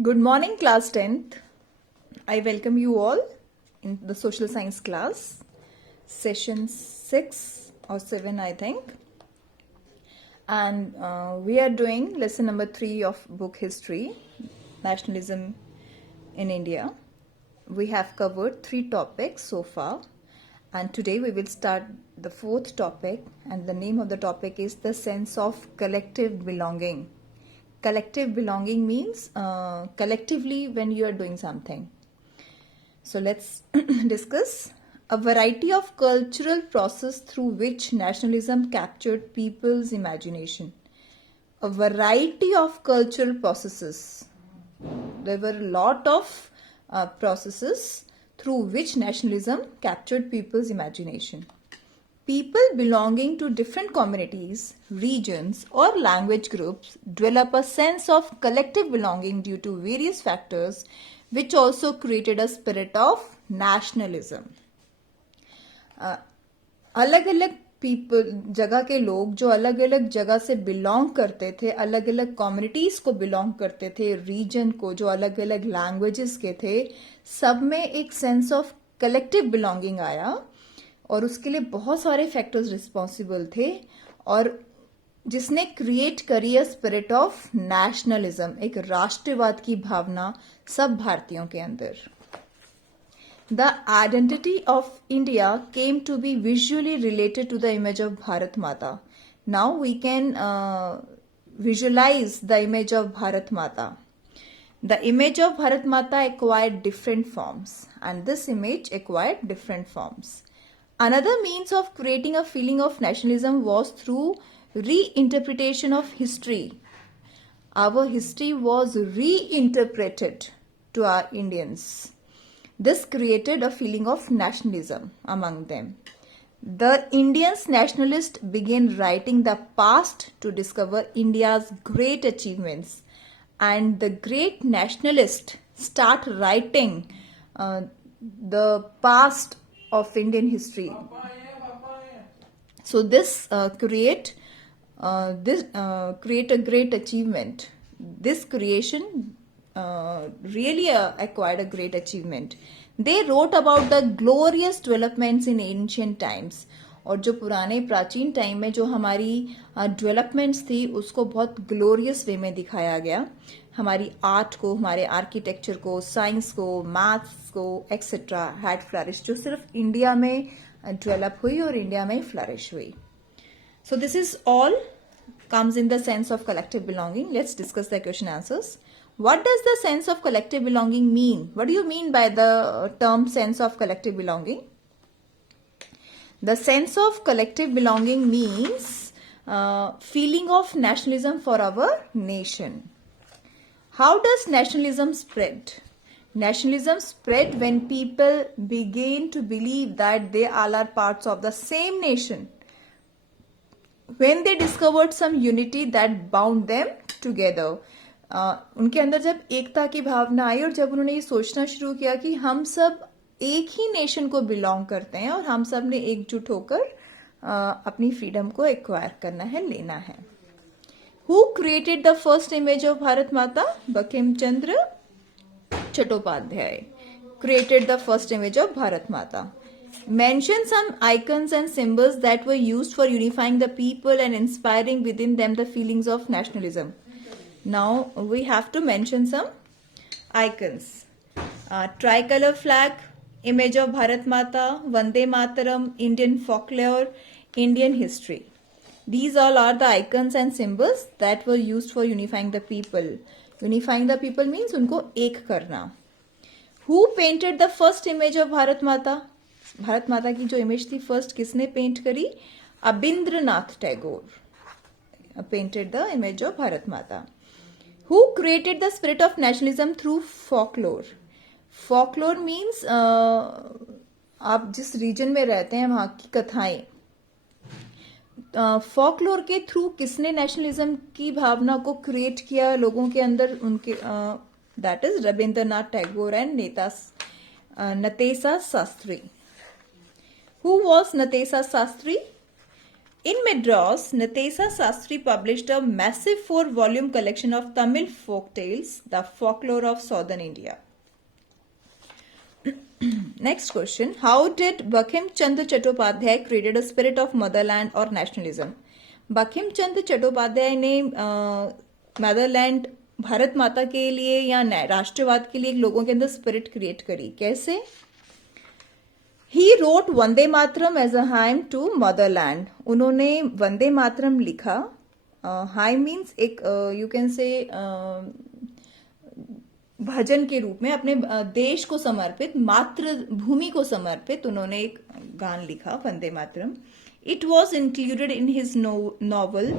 Good morning, class 10th. I welcome you all in the social science class, session 6 or 7, I think. And we are doing lesson number 3 of book history, nationalism in India. We have covered 3 topics so far. And today we will start the 4th topic, and the name of the topic is the sense of collective belonging. Collective belonging means collectively when you are doing something. So let's discuss a variety of cultural process through which nationalism captured people's imagination. A variety of cultural processes. There were a lot of processes through which nationalism captured people's imagination. People belonging to different communities, regions, or language groups develop a sense of collective belonging due to various factors, which also created a spirit of nationalism. अलग अलग people जगह के लोग जो अलग अलग जगह से बिलोंग करते थे, अलग अलग कम्युनिटीज को बिलोंग करते थे, रीजन को जो अलग अलग लैंग्वेजेस के थे, सब में एक सेंस ऑफ कलेक्टिव बिलोंगिंग आया और उसके लिए बहुत सारे फैक्टर्स रिस्पॉन्सिबल थे और जिसने क्रिएट करी अ स्पिरिट ऑफ नेशनलिज्म, एक राष्ट्रवाद की भावना सब भारतीयों के अंदर. The identity of India came to be visually related to the image of Bharat Mata. Now we can visualize the image of Bharat Mata. The image of Bharat Mata acquired different forms, and this image acquired different forms. Another means of creating a feeling of nationalism was through reinterpretation of history. Our history was reinterpreted to our Indians. This created a feeling of nationalism among them. The Indians nationalists began writing the past to discover India's great achievements, and the great nationalists start writing the past of Indian history. So this create a great achievement. This creation really acquired a great achievement. They wrote about the glorious developments in ancient times. और जो पुराने प्राचीन time में जो हमारी developments थी उसको बहुत ग्लोरियस वे में दिखाया गया. हमारी आर्ट को, हमारे आर्किटेक्चर को, साइंस को, मैथ्स को एक्सेट्रा हैड फ्लरिश, जो सिर्फ इंडिया में डेवलप हुई और इंडिया में फ्लरिश हुई. So this is all comes in the sense of collective belonging. Let's discuss the question answers. What does the sense of collective belonging mean? What do you mean by the term sense of collective belonging? The sense of collective belonging means feeling of nationalism for our nation. How does nationalism spread? Nationalism spread when people begin to believe that they all are parts of the same nation. When they discovered some unity that bound them together. उनके अंदर जब एकता की भावना आई और जब उन्होंने ये सोचना शुरू किया कि हम सब एक ही नेशन को बिलोंग करते हैं और हम सब ने एकजुट होकर अपनी फ्रीडम को एक्वायर करना है, लेना है. Who created the first image of Bharat माता? Bankim Chandra Chattopadhyay created the first image of Bharat Mata. Mention some icons and symbols that were used for unifying the people and inspiring within them the feelings of nationalism. Now we have to mention some icons. Tricolor flag, image of Bharat Mata, Vande Mataram, Indian folklore, Indian history. These all are the icons and symbols that were used for unifying the people. Unifying the people means उनको एक करना. Who painted the first image of Bharat Mata? Bharat माता की जो image थी first किसने paint करी? Abanindranath Tagore painted the image of Bharat Mata. Who created the spirit of nationalism through folklore? Folklore means आप जिस रीजन में रहते हैं वहां की कथाएं. फॉकलोर के थ्रू किसने नेशनलिज्म की भावना को क्रिएट किया लोगों के अंदर? उनके that is Rabindranath Tagore and Natesa Shastri. Who was Natesa Sastry? In Madras, Natesa Sastry published a massive 4-volume collection of Tamil folk tales, The Folklore of Southern India. Next question. How did Bankim Chandra Chattopadhyay created a spirit of motherland or nationalism? Bankim Chandra Chattopadhyay ने motherland Bharat माता के लिए या राष्ट्रवाद के लिए लोगों के अंदर स्पिरिट क्रिएट करी. कैसे? He wrote Vande Mataram as a hymn to motherland. उन्होंने वंदे मातरम लिखा. हाइम मीन्स एक यू कैन से भजन के रूप में अपने देश को समर्पित, मातृभूमि को समर्पित उन्होंने एक गान लिखा, Vande Mataram. It was included in his novel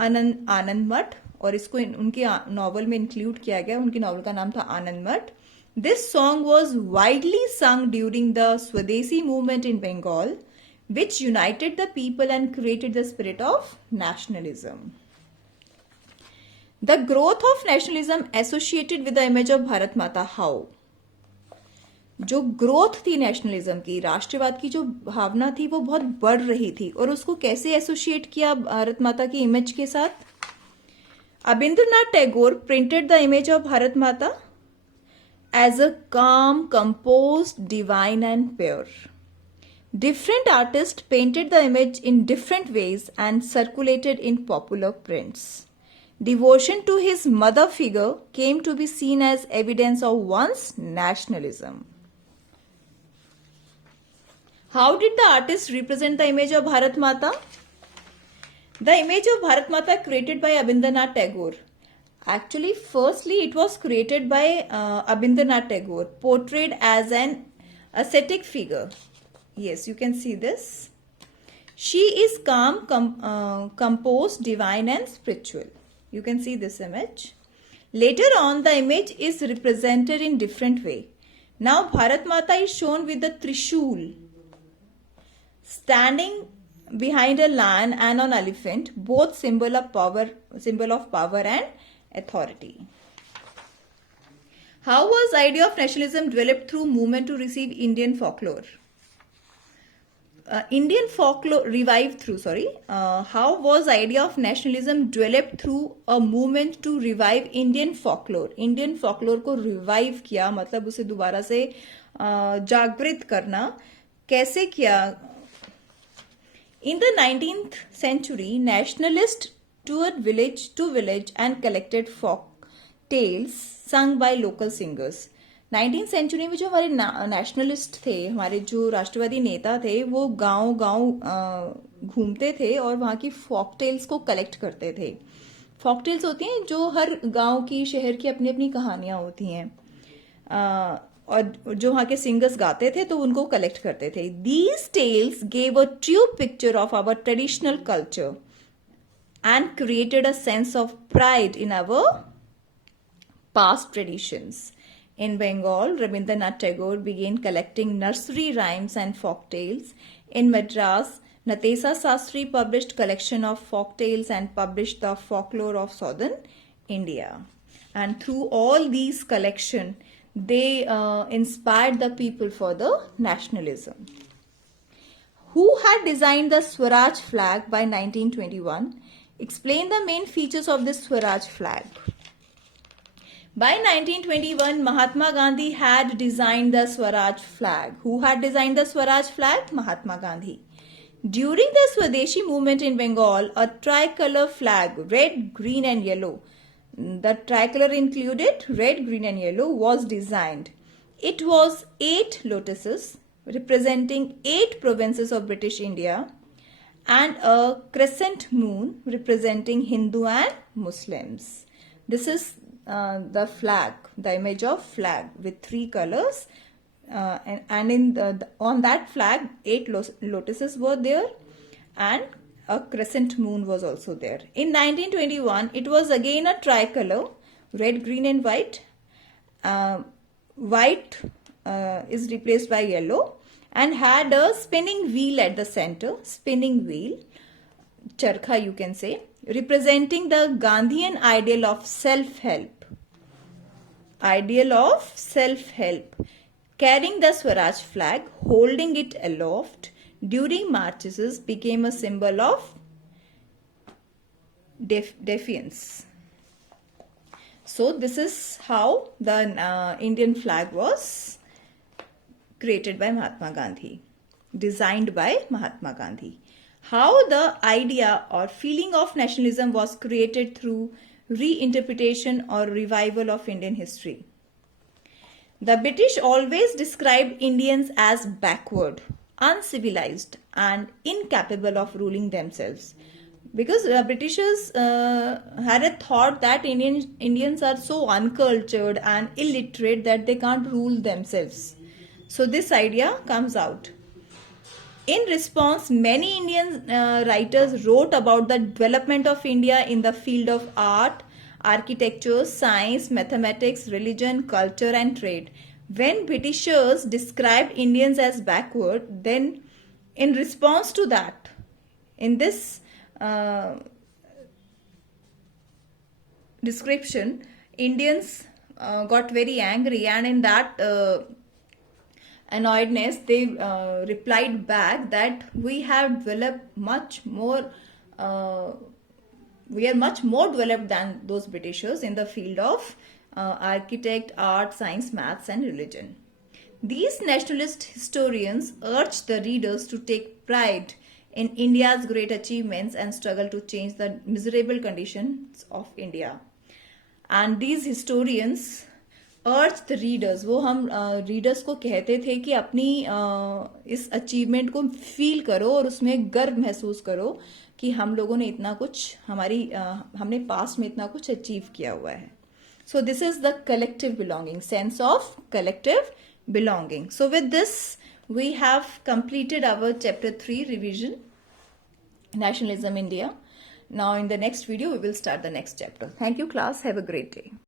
Anand Math, और इसको उनके नॉवल में इंक्लूड किया गया. उनकी नॉवल का नाम था आनंद मठ. This song was widely sung during the Swadeshi movement in Bengal, which united the people and created the spirit of nationalism. The growth of nationalism associated with the image of Bharat Mata. How? जो growth थी nationalism की, राष्ट्रवाद की जो भावना थी वो बहुत बढ़ रही थी, और उसको कैसे एसोसिएट किया भारत माता की इमेज के साथ? Abindranath Tagore printed the image of Bharat Mata as a calm, composed, divine and pure. Different artists painted the image in different ways and circulated in popular prints. Devotion to his mother figure came to be seen as evidence of one's nationalism. How did the artist represent the image of Bharat Mata? The image of Bharat Mata created by Abindranath Tagore. Actually, firstly, it was created by Abindranath Tagore, portrayed as an ascetic figure. Yes, you can see this. She is calm, composed, divine and spiritual. You can see this image. Later on, the image is represented in different way. Now, Bharat Mata is shown with the Trishul, standing behind a lion and an elephant, both symbol of power and authority. How was idea of nationalism developed through movement to receive Indian folklore? How was idea of nationalism developed through a movement to revive Indian folklore? Indian folklore को revive किया, मतलब उसे दोबारा से जागृत करना. कैसे किया? In the 19th century, nationalists toured village to village and collected folk tales sung by local singers. 19th century में जो हमारे नेशनलिस्ट थे, हमारे जो राष्ट्रवादी नेता थे, वो गांव घूमते थे और वहाँ की फोक टेल्स को कलेक्ट करते थे. फोक टेल्स होती हैं जो हर गांव की, शहर की अपनी अपनी कहानियां होती हैं, और जो वहाँ के सिंगर्स गाते थे तो उनको कलेक्ट करते थे. These tales gave a true picture of our traditional culture and created a sense of pride in our past traditions. In Bengal, Rabindranath Tagore began collecting nursery rhymes and folk tales. In Madras, Natesa Sastry published collection of folk tales and published the folklore of southern India. And through all these collection, they inspired the people for the nationalism. Who had designed the Swaraj flag by 1921? Explain the main features of this Swaraj flag. By 1921, Mahatma Gandhi had designed the Swaraj flag. Who had designed the Swaraj flag? Mahatma Gandhi. During the Swadeshi movement in Bengal, a tricolor flag, red, green and yellow, the tricolor included red, green and yellow, was designed. It was 8 lotuses representing 8 provinces of British India and a crescent moon representing Hindu and Muslims. This is the flag, the image of flag with 3 colors, and on that flag 8 lotuses were there and a crescent moon was also there. In 1921, it was again a tricolor, red, green and white. White is replaced by yellow and had a spinning wheel at the center, spinning wheel, charkha you can say, representing the Gandhian ideal of self-help. Ideal of self-help. Carrying the Swaraj flag, holding it aloft during marches became a symbol of defiance. So this is how the Indian flag was created by Mahatma Gandhi, designed by Mahatma Gandhi. How the idea or feeling of nationalism was created through reinterpretation or revival of Indian history. The British always described Indians as backward, uncivilized, and incapable of ruling themselves. Because Britishers had a thought that Indians are so uncultured and illiterate that they can't rule themselves. So this idea comes out. In response, many Indian writers wrote about the development of India in the field of art, architecture, science, mathematics, religion, culture, and trade. When Britishers described Indians as backward, then in response to that, in this description, Indians got very angry, and in that annoyedness, they replied back that we have developed much more. We are much more developed than those Britishers in the field of architect, art, science, maths, and religion. These nationalist historians urge the readers to take pride in India's great achievements and struggle to change the miserable conditions of India. And these historians urge the readers, वो हम readers को कहते थे कि अपनी इस achievement को feel करो और उसमें गर्व महसूस करो कि हम लोगों ने इतना कुछ हमने पास्ट में इतना कुछ अचीव किया हुआ है. So this is the collective belonging, sense of collective belonging. So with this, we have completed our chapter 3 revision, Nationalism India. Now in the next video, we will start the next chapter. Thank you class. Have a great day.